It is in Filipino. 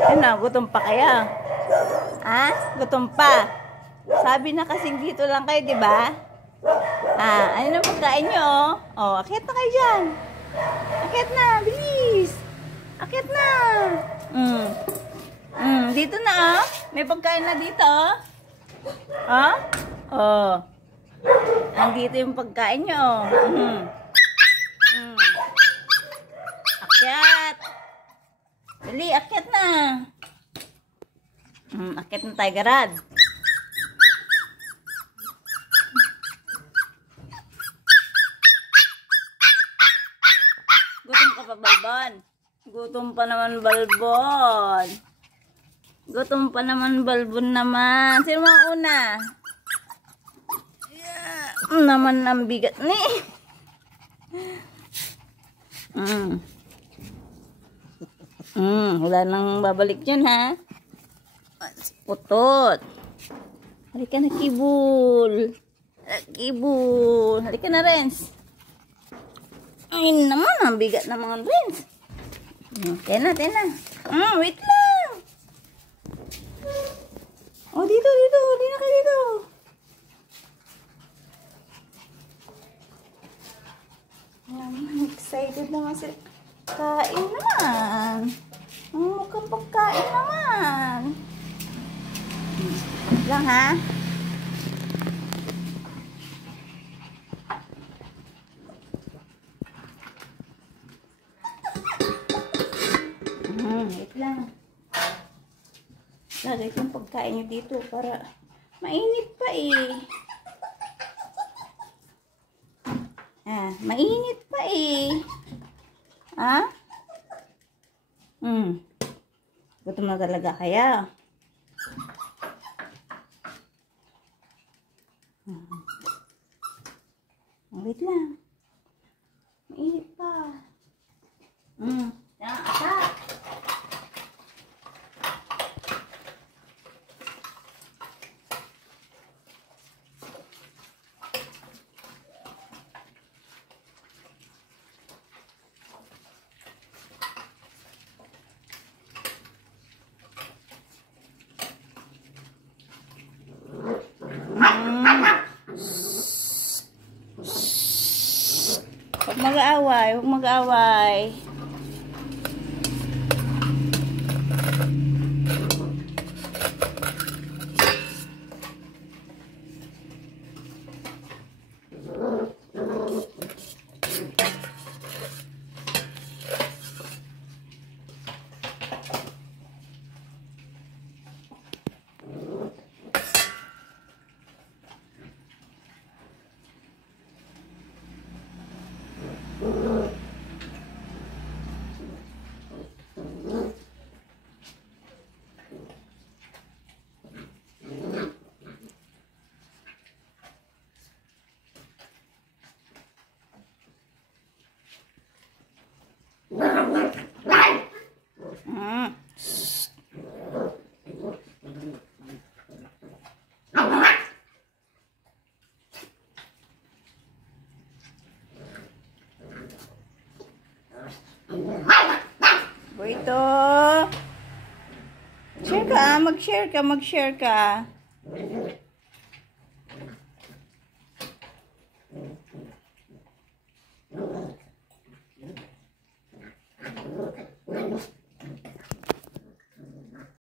Ano, gutom pa kaya? Ha? Gutom pa? Sabi na kasing dito lang kayo, di ba? Ano na pagkain nyo? Akyat na kayo dyan. Akyat na, bilis. Akyat na. Dito na, May pagkain na dito, Andito yung pagkain nyo, Akyat. Dali, akyat na. Akyat na tayo, Garad. Gutom ka pa, Balbon? Gutom pa naman, Balbon. Gutom pa naman, Balbon naman. Sino mga una? Naman ang bigat ni. Wala nang babalik dyan, ha? Putot. Halika na, Kibul. Kibul. Halika na, Renz. Ayun naman, ang bigat na mga Renz. Tena. Wait lang. Dito. Hindi na kayo dito. Excited naman sila. Kain naman. Mukhang pagkain naman. Lang, ha? Wait lang. Lagay ko yung pagkain nyo dito para mainit pa mainit pa Gutom na talaga kaya. Wait lang. Mainit pa. Atak. Huwag mag-aaway. Ito. Mag-share ka.